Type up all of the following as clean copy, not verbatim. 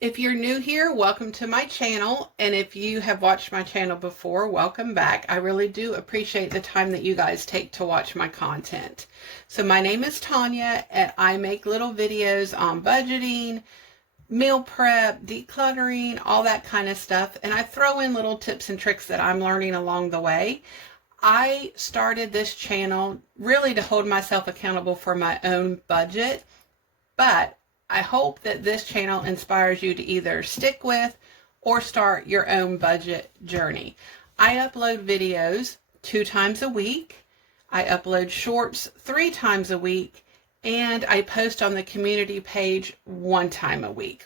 If you're new here, welcome to my channel. And if you have watched my channel before, welcome back. I really do appreciate the time that you guys take to watch my content. So my name is Tanya, and I make little videos on budgeting, meal prep, decluttering, all that kind of stuff. And I throw in little tips and tricks that I'm learning along the way. I started this channel really to hold myself accountable for my own budget, but I hope that this channel inspires you to either stick with or start your own budget journey. I upload videos 2 times a week. I upload shorts 3 times a week, and I post on the community page 1 time a week.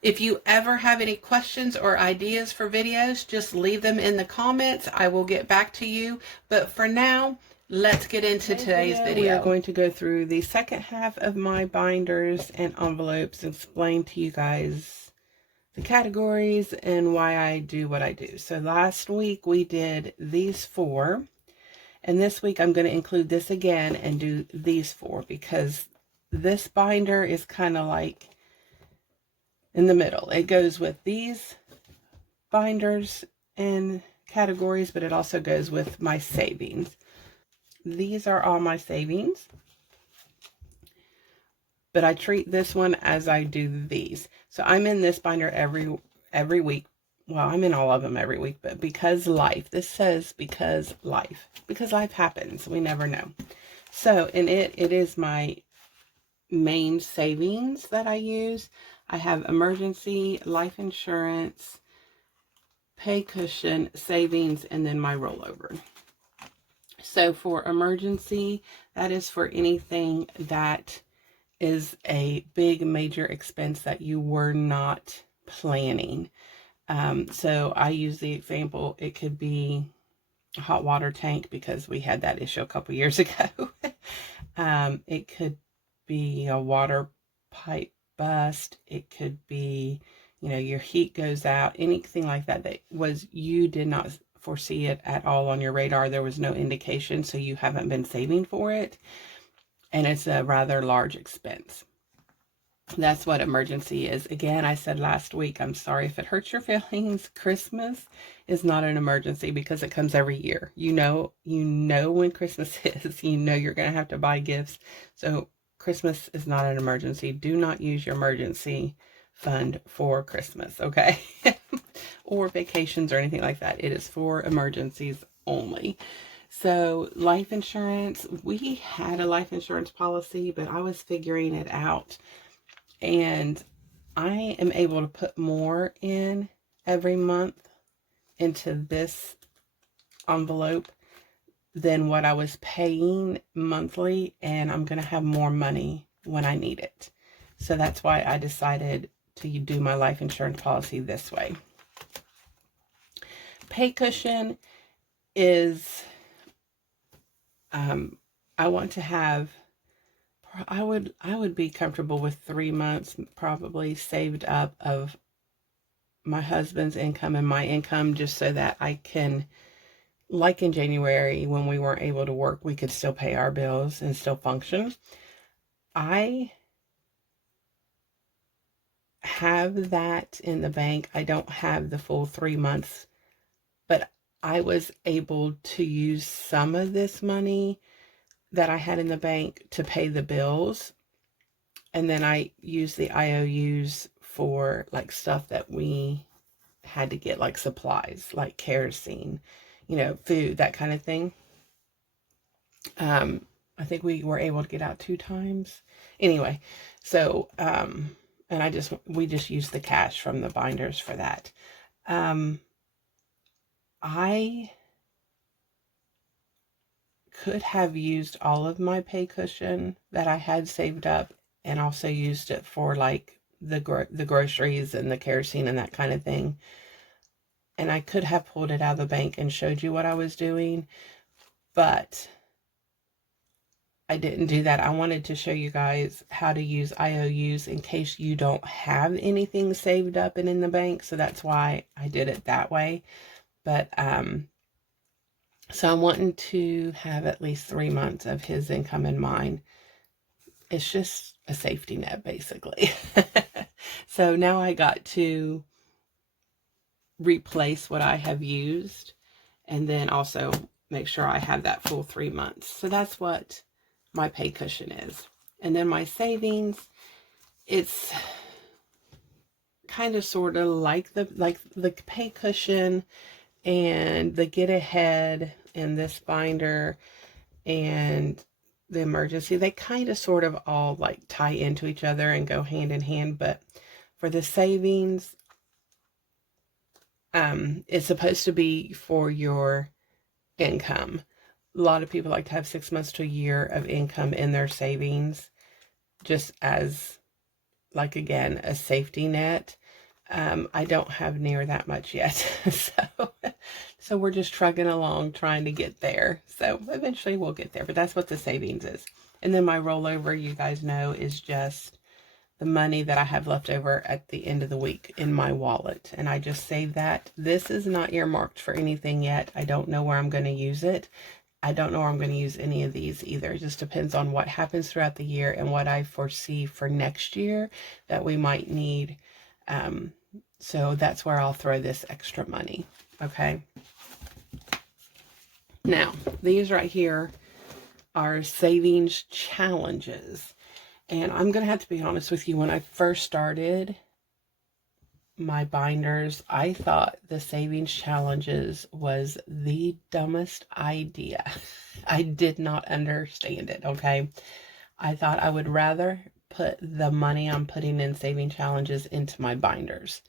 If you ever have any questions or ideas for videos, just leave them in the comments. I will get back to you. But for now, let's get into today's video. We are going to go through the second half of my binders and envelopes and explain to you guys the categories and why I do what I do. So last week we did these 4, and this week I'm going to include this again and do these 4 because this binder is kind of like in the middle. It goes with these binders and categories, but it also goes with my savings. These are all my savings, but I treat this one as I do these. So I'm in this binder every week. Well, I'm in all of them every week, but because life, this says because life happens. We never know. So in it is my main savings that I use. I have emergency, life insurance, pay cushion, savings, and then my rollover. So for emergency, that is for anything that is a big major expense that you were not planning. So I use the example, it could be a hot water tank because we had that issue a couple years ago. It could be a water pipe bust. It could be, your heat goes out, anything like that was you did not foresee it at all on your radar. There was no indication, so you haven't been saving for it, and it's a rather large expense. That's what emergency is. Again, I said last week, I'm sorry if it hurts your feelings. Christmas is not an emergency because it comes every year. You know when Christmas is. You're going to have to buy gifts. So Christmas is not an emergency. Do not use your emergency fund for Christmas, okay? Or vacations or anything like that. It is for emergencies only. So life insurance, we had a life insurance policy, but I was figuring it out, and I am able to put more in every month into this envelope than what I was paying monthly, and I'm going to have more money when I need it. So that's why I decided to do my life insurance policy this way. Pay cushion is, I want to have, I would be comfortable with 3 months probably saved up of my husband's income and my income, just so that I can, like in January when we weren't able to work, we could still pay our bills and still function. I have that in the bank. I don't have the full 3 months, but I was able to use some of this money that I had in the bank to pay the bills. And then I used the IOUs for like stuff that we had to get, like supplies, like kerosene, food, that kind of thing. I think we were able to get out 2 times. Anyway, so, and we just used the cash from the binders for that. I could have used all of my pay cushion that I had saved up and also used it for like the groceries and the kerosene and that kind of thing. And I could have pulled it out of the bank and showed you what I was doing, but I didn't do that. I wanted to show you guys how to use IOUs in case you don't have anything saved up and in the bank. So that's why I did it that way. But, so I'm wanting to have at least 3 months of his income in mine. It's just a safety net, basically. So now I got to replace what I have used and then also make sure I have that full 3 months. So that's what my pay cushion is. And then my savings, it's kind of sort of like the pay cushion and the get ahead and this binder and the emergency. They kind of sort of all like tie into each other and go hand in hand. But for the savings, it's supposed to be for your income. A lot of people like to have 6 months to a year of income in their savings, just as, like, again, a safety net. I don't have near that much yet. So we're just trugging along trying to get there. So eventually we'll get there, but that's what the savings is. And then my rollover, you guys know, is just the money that I have left over at the end of the week in my wallet. And I just save that. This is not earmarked for anything yet. I don't know where I'm going to use it. I don't know where I'm going to use any of these either. It just depends on what happens throughout the year and what I foresee for next year that we might need. So that's where I'll throw this extra money. Okay. Now, these right here are savings challenges. And I'm going to have to be honest with you. When I first started my binders, I thought the savings challenges was the dumbest idea. I did not understand it, okay? I thought I would rather put the money I'm putting in saving challenges into my binders.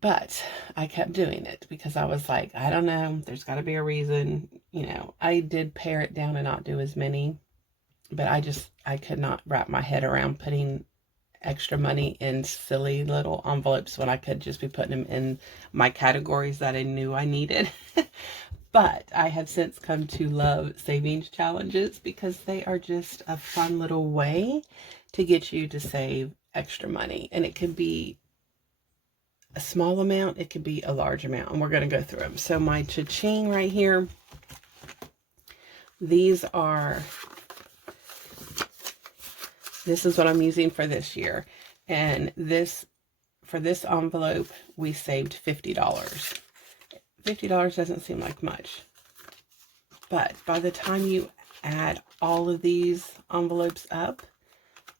But I kept doing it because I was like, I don't know, there's got to be a reason. You know, I did pare it down and not do as many, but I could not wrap my head around putting extra money in silly little envelopes when I could just be putting them in my categories that I knew I needed. But I have since come to love savings challenges because they are just a fun little way to get you to save extra money. And it could be a small amount, it could be a large amount, and we're going to go through them. So my cha-ching right here, this is what I'm using for this year. And for this envelope, we saved $50. $50 doesn't seem like much. But by the time you add all of these envelopes up,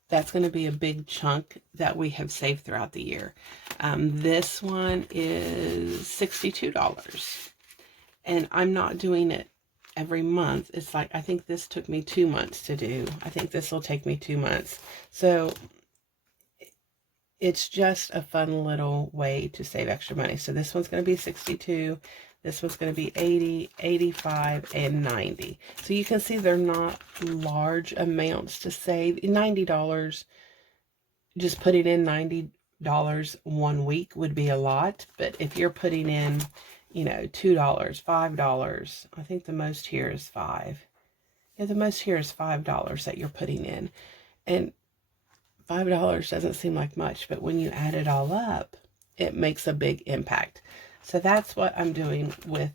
that's going to be a big chunk that we have saved throughout the year. This one is $62. And I'm not doing it every month. It's like, I think this took me 2 months to do. I think this will take me 2 months. So it's just a fun little way to save extra money. So this one's going to be 62. This one's going to be 80, 85, and 90. So you can see they're not large amounts to save. $90, just putting in $90 1 week would be a lot. But if you're putting in, you know, $2, $5, I think the most here is $5. Yeah, the most here is $5 that you're putting in. And $5 doesn't seem like much, but when you add it all up, it makes a big impact. So that's what I'm doing with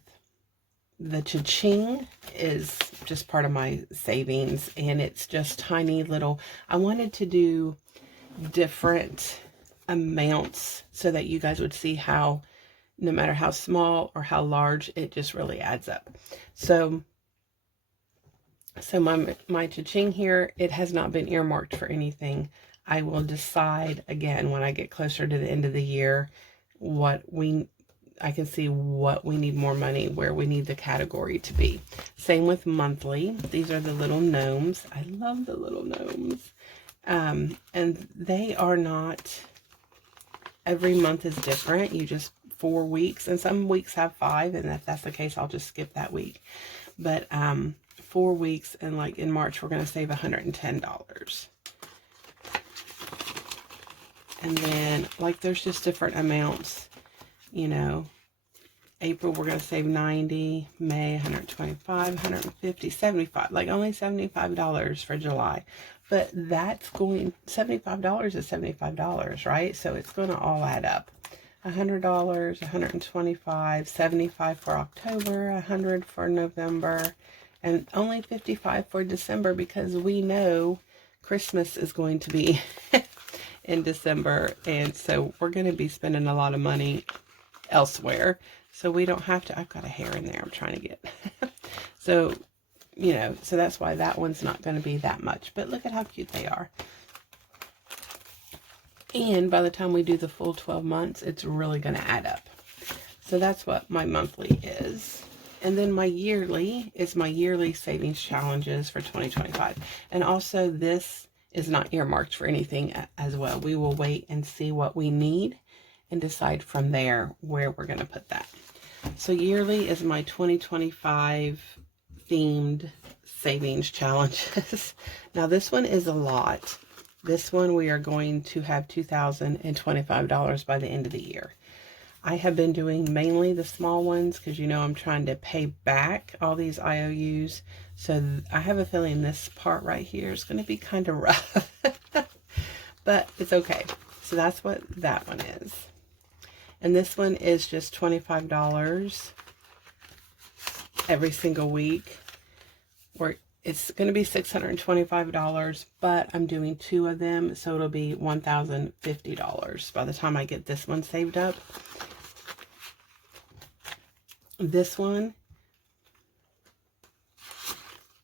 the cha-ching, is just part of my savings, and it's just tiny little. I wanted to do different amounts so that you guys would see how, no matter how small or how large, it just really adds up. So my cha-ching here, it has not been earmarked for anything. I will decide again when I get closer to the end of the year I can see what we need more money, where we need the category to be. Same with monthly. These are the little gnomes. I love the little gnomes. And they are not, every month is different. You just 4 weeks, and some weeks have 5, and if that's the case, I'll just skip that week. But 4 weeks, and like in March, we're going to save $110. And then, like, there's just different amounts. You know, April, we're going to save 90, May, 125, 150, 75, like only $75 for July. But that's going, $75 is $75, right? So it's going to all add up. $100, 125, 75 for October, 100 for November, and only 55 for December, because we know Christmas is going to be in December. And so we're going to be spending a lot of money elsewhere. So we don't have to, I've got a hair in there I'm trying to get. So, you know, so that's why that one's not going to be that much. But look at how cute they are. And by the time we do the full 12 months, it's really going to add up. So that's what my monthly is. And then my yearly is my yearly savings challenges for 2025. And also this is not earmarked for anything as well. We will wait and see what we need and decide from there where we're going to put that. So yearly is my 2025 themed savings challenges. Now this one is a lot. This one we are going to have $2,025 by the end of the year. I have been doing mainly the small ones because, you know, I'm trying to pay back all these IOUs. So I have a feeling this part right here is going to be kind of rough. But it's okay. So that's what that one is. And this one is just $25 every single week. It's going to be $625, but I'm doing 2 of them, so it'll be $1,050 by the time I get this one saved up. This one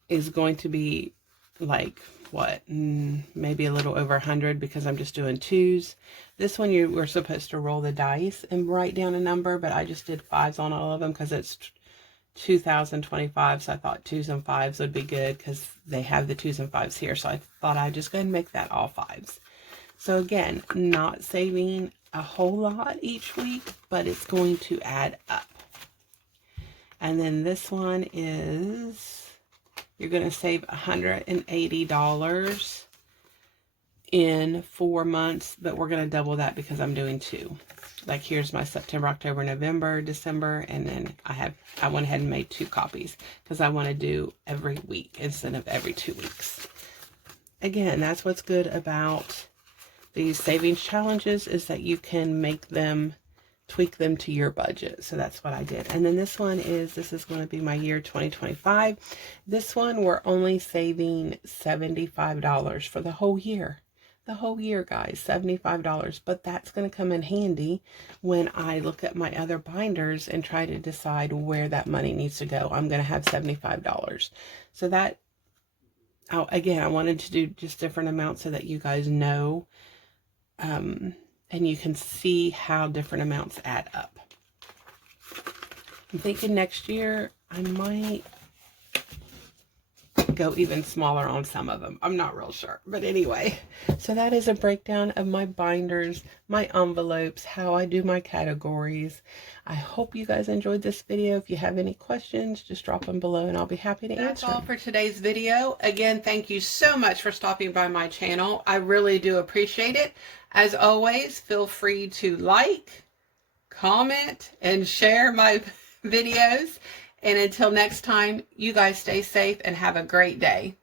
is going to be like, what, maybe a little over 100 because I'm just doing 2s. This one you were supposed to roll the dice and write down a number, but I just did 5s on all of them because it's 2025, so I thought 2s and 5s would be good because they have the 2s and 5s here. So I thought I'd just go ahead and make that all 5s. So again, not saving a whole lot each week, but it's going to add up. And then this one is, you're going to save $180 in 4 months, but we're going to double that because I'm doing 2. Like here's my September, October, November, December, and then I went ahead and made 2 copies because I want to do every week instead of every 2 weeks. Again, that's what's good about these savings challenges is that you can make them, tweak them to your budget. So that's what I did. And then this one is, this is going to be my year 2025. This one we're only saving $75 for the whole year. The whole year, guys, $75, but that's going to come in handy when I look at my other binders and try to decide where that money needs to go. I'm going to have $75. So that, again, I wanted to do just different amounts so that you guys know, and you can see how different amounts add up. I'm thinking next year I might go even smaller on some of them. I'm not real sure, but anyway, so that is a breakdown of my binders, my envelopes, how I do my categories. I hope you guys enjoyed this video. If you have any questions, just drop them below and I'll be happy to answer. That's all for today's video. Again, thank you so much for stopping by my channel. I really do appreciate it. As always, feel free to like, comment, and share my videos. And until next time, you guys stay safe and have a great day.